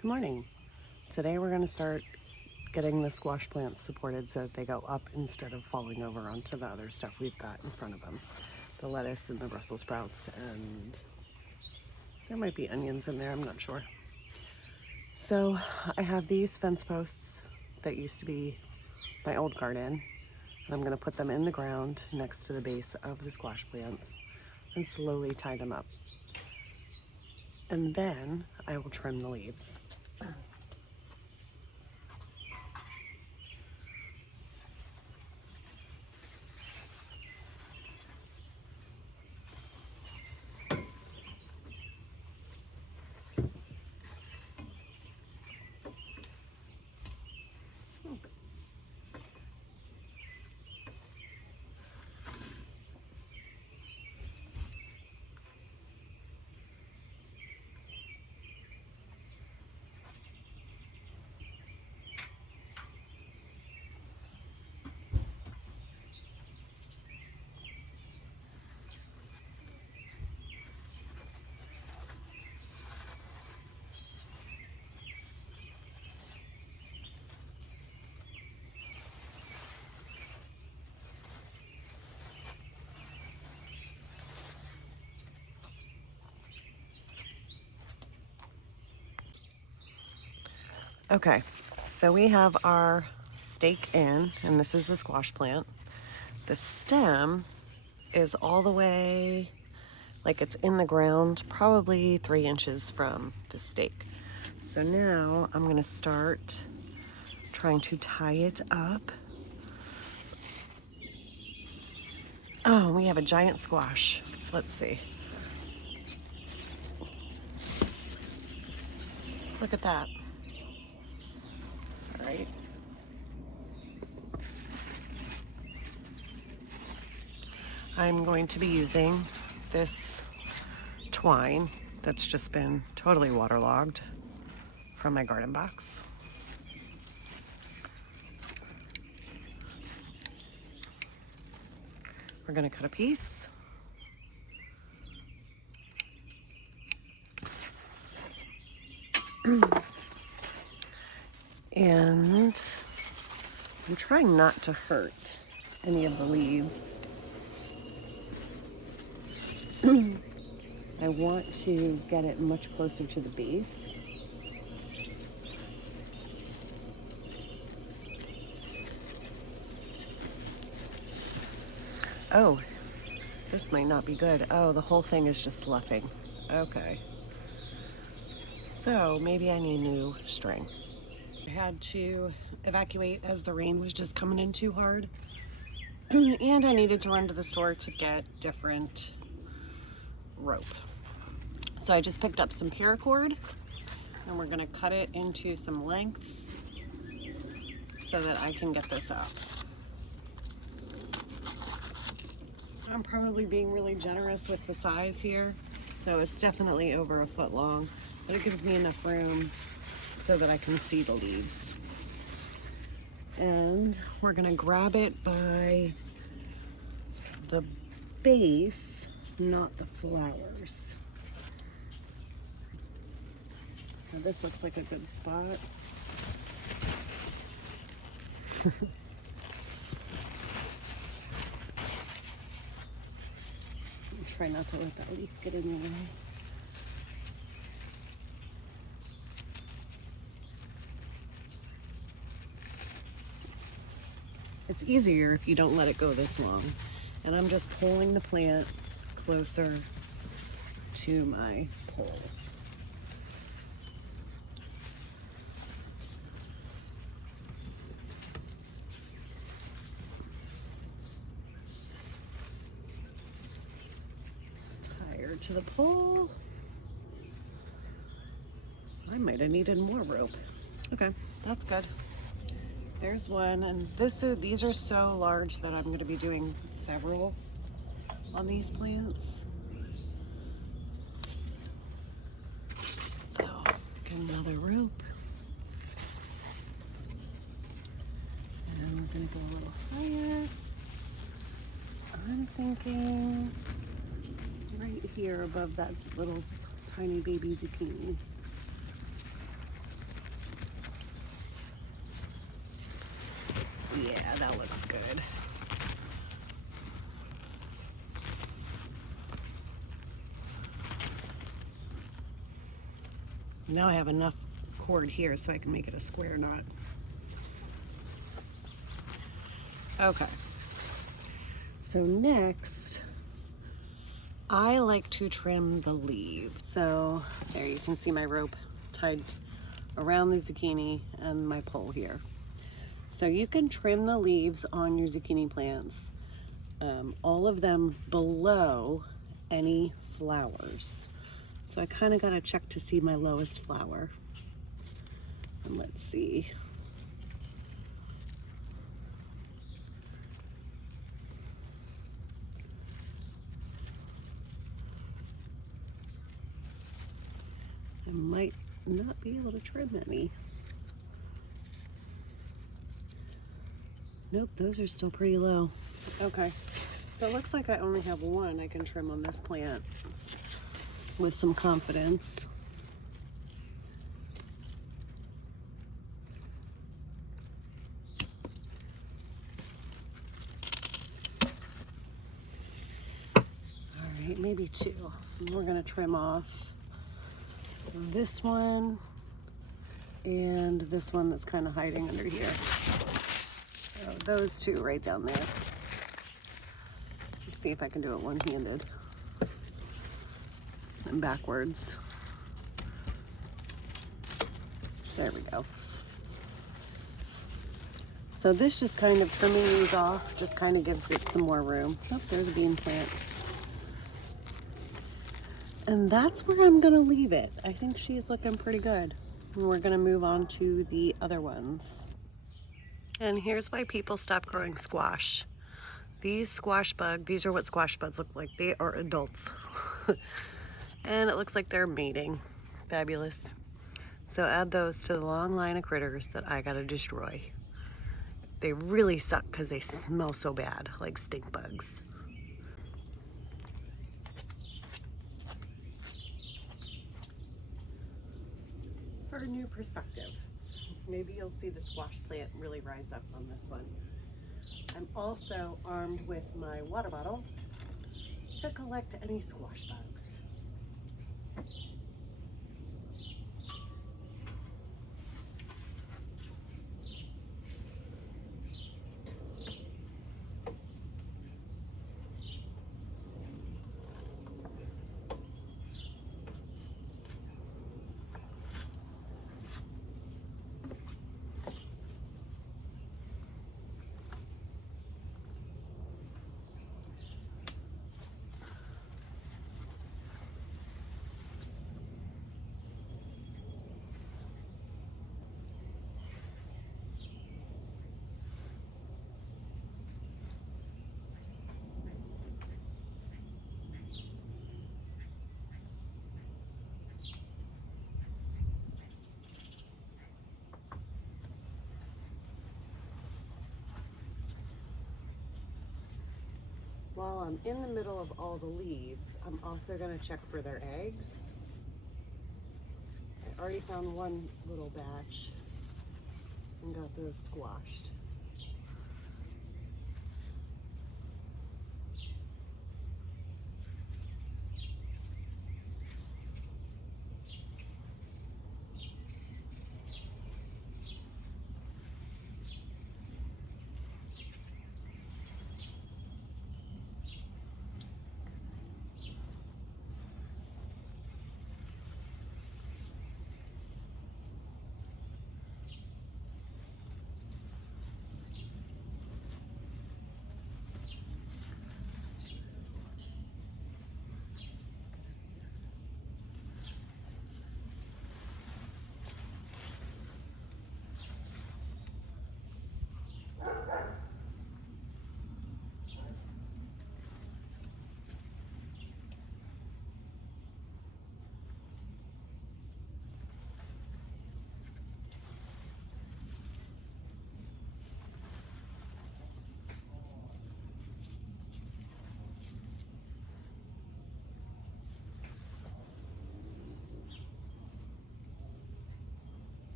Good morning. Today we're going to start getting the squash plants supported so that they go up instead of falling over onto the other stuff we've got in front of them. The lettuce and the Brussels sprouts, and there might be onions in there, I'm not sure. So I have these fence posts that used to be my old garden, and I'm going to put them in the ground next to the base of the squash plants and slowly tie them up. And then I will trim the leaves. Okay, so we have our stake in, and this is the squash plant. The stem is all the way, like it's in the ground, probably 3 inches from the stake. So now I'm gonna start trying to tie it up. Oh, we have a giant squash. Let's see. Look at that. All right. I'm going to be using this twine that's just been totally waterlogged from my garden box. We're going to cut a piece. And I'm trying not to hurt any of the leaves. I want to get it much closer to the base. Oh, this might not be good. Oh, the whole thing is just sloughing. Okay. So maybe I need new string. I had to evacuate as the rain was just coming in too hard. And I needed to run to the store to get different rope. So I just picked up some paracord, and we're gonna cut it into some lengths so that I can get this up. I'm probably being really generous with the size here, so it's definitely over 1 foot long, but it gives me enough room so that I can see the leaves. And we're gonna grab it by the base, not the flowers. So this looks like a good spot. Try not to let that leaf get in your way. It's easier if you don't let it go this long. And I'm just pulling the plant closer to my pole. Tie her to the pole. I might have needed more rope. Okay, that's good. There's one, and these are so large that I'm going to be doing several on these plants. So, get another rope. And we're going to go a little higher. I'm thinking right here above that little tiny baby zucchini. that looks good. Now I have enough cord here so I can make it a square knot. Okay. So next, I like to trim the leaves. So there you can see my rope tied around the zucchini and my pole here. So you can trim the leaves on your zucchini plants, all of them below any flowers. So I kind of got to check to see my lowest flower. And let's see. I might not be able to trim any. Nope, those are still pretty low. Okay, so it looks like I only have one I can trim on this plant with some confidence. All right, maybe two. And we're gonna trim off this one and this one that's kind of hiding under here. So those two right down there. Let's see if I can do it one-handed and backwards. There we go. So this just kind of trimming these off just kind of gives it some more room. Oh, there's a bean plant. And that's where I'm gonna leave it. I think she's looking pretty good. And we're gonna move on to the other ones. And here's why people stop growing squash. These squash bugs, these are what squash bugs look like. They are adults. And it looks like they're mating. Fabulous. So add those to the long line of critters that I gotta destroy. They really suck because they smell so bad, like stink bugs. For a new perspective, maybe you'll see the squash plant really rise up on this one. I'm also armed with my water bottle to collect any squash bugs. While I'm in the middle of all the leaves, I'm also going to check for their eggs. I already found one little batch and got those squashed.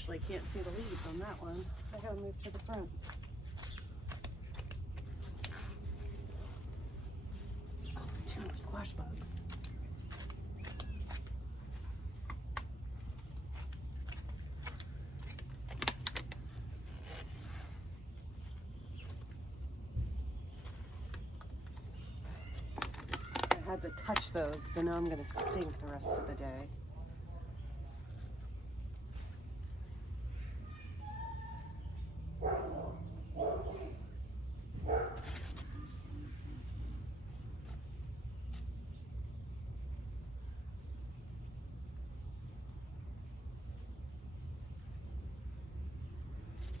actually can't see the leaves on that one. I gotta move to the front. Oh, 2 more squash bugs. I had to touch those, so now I'm gonna stink the rest of the day.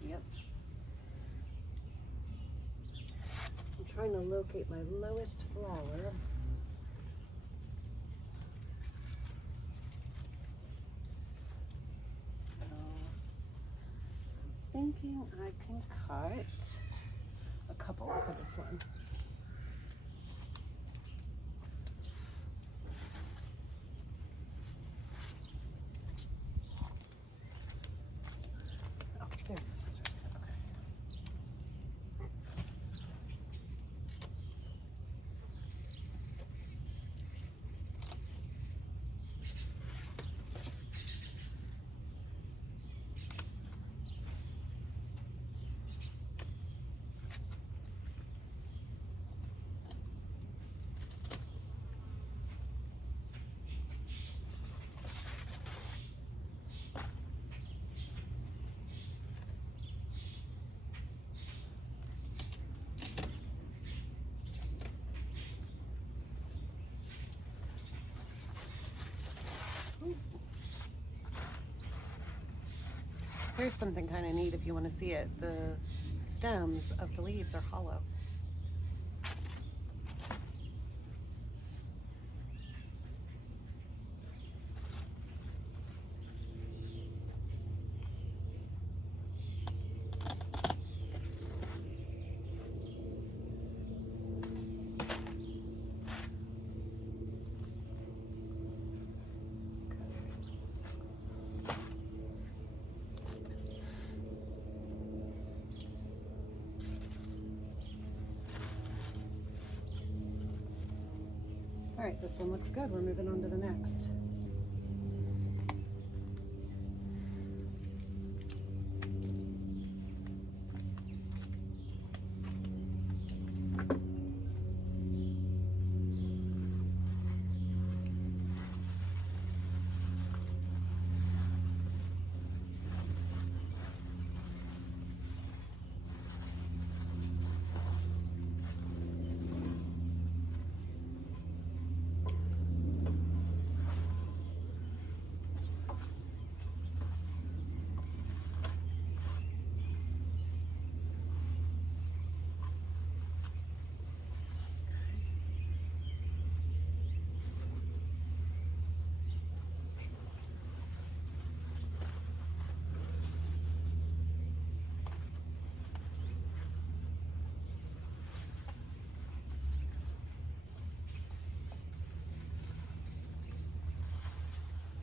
Yep. I'm trying to locate my lowest flower. Thinking I can cut a couple off of this one. Oh, there's my scissors. Okay. Here's something kind of neat if you want to see it. The stems of the leaves are hollow. All right, this one looks good. We're moving on to the next.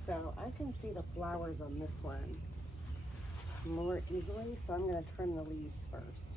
So I can see the flowers on this one more easily, so I'm going to trim the leaves first.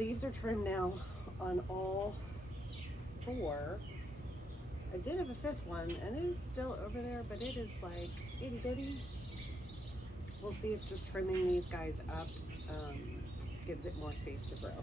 leaves are trimmed now on all 4. I did have a 5th one, and it is still over there, but it is like itty bitty. We'll see if just trimming these guys up gives it more space to grow.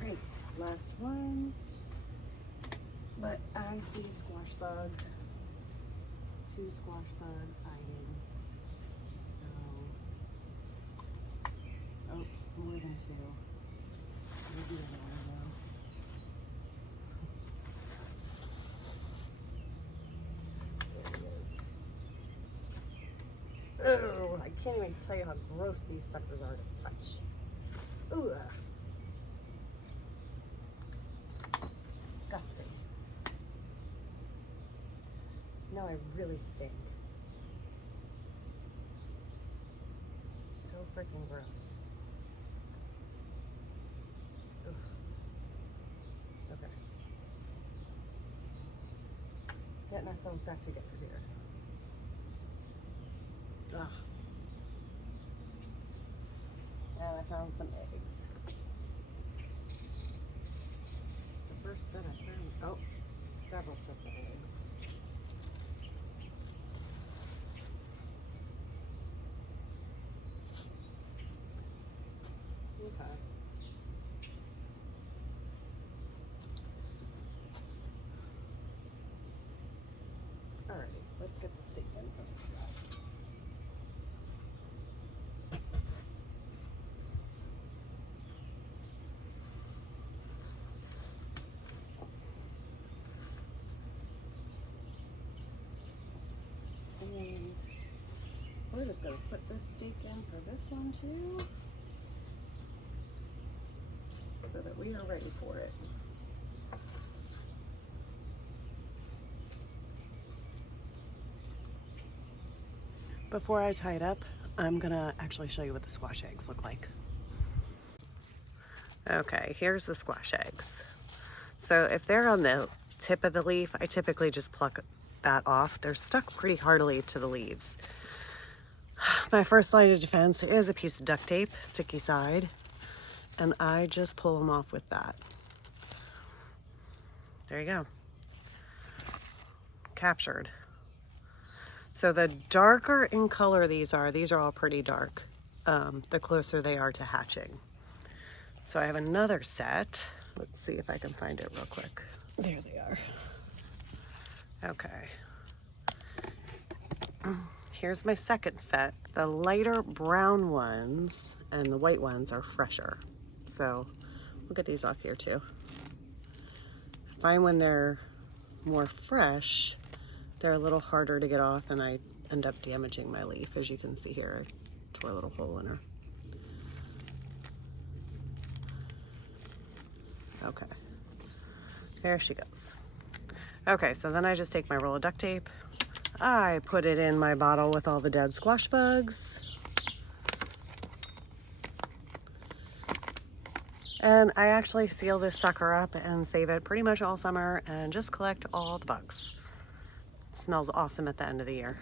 Great, last one. But I see a squash bug, 2 squash bugs hiding. So, oh, more than 2. Maybe another one. There he is. Oh, I can't even tell you how gross these suckers are to touch. Ugh. Disgusting. No, I really stink. So freaking gross. Ugh. Okay. Getting ourselves back together here. Ugh. And I found some eggs. It's the first set I found. Oh, several sets of eggs. Okay. Alrighty, let's get the steak in for this guy. And we're just gonna put this steak in for this one too, so that we are ready for it. Before I tie it up, I'm gonna actually show you what the squash eggs look like. Okay, here's the squash eggs. So if they're on the tip of the leaf, I typically just pluck that off. They're stuck pretty hardly to the leaves. My first line of defense is a piece of duct tape, sticky side, and I just pull them off with that. There you go. Captured. So the darker in color these are all pretty dark, the closer they are to hatching. So I have another set. Let's see if I can find it real quick. There they are. Okay. Here's my second set. The lighter brown ones and the white ones are fresher. So we'll get these off here too. I find when they're more fresh, they're a little harder to get off, and I end up damaging my leaf. As you can see here, I tore a little hole in her. Okay, there she goes. Okay, so then I just take my roll of duct tape. I put it in my bottle with all the dead squash bugs. And I actually seal this sucker up and save it pretty much all summer and just collect all the bugs. It smells awesome at the end of the year.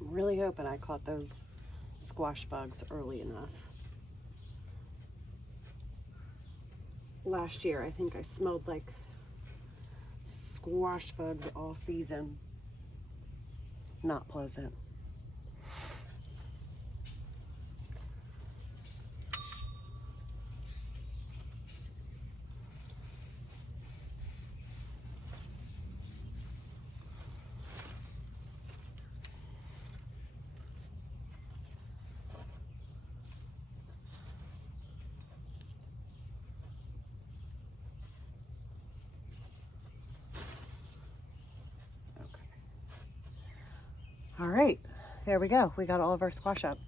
I'm really hoping I caught those squash bugs early enough. Last year, I think I smelled like squash bugs all season. Not pleasant. All right, there we go. We got all of our squash up.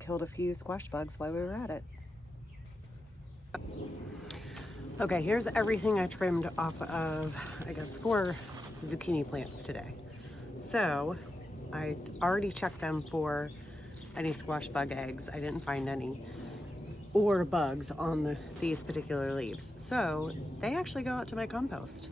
Killed a few squash bugs while we were at it. Okay, here's everything I trimmed off of, I guess, 4 zucchini plants today. So I already checked them for any squash bug eggs. I didn't find any, or bugs on these particular leaves. So they actually go out to my compost.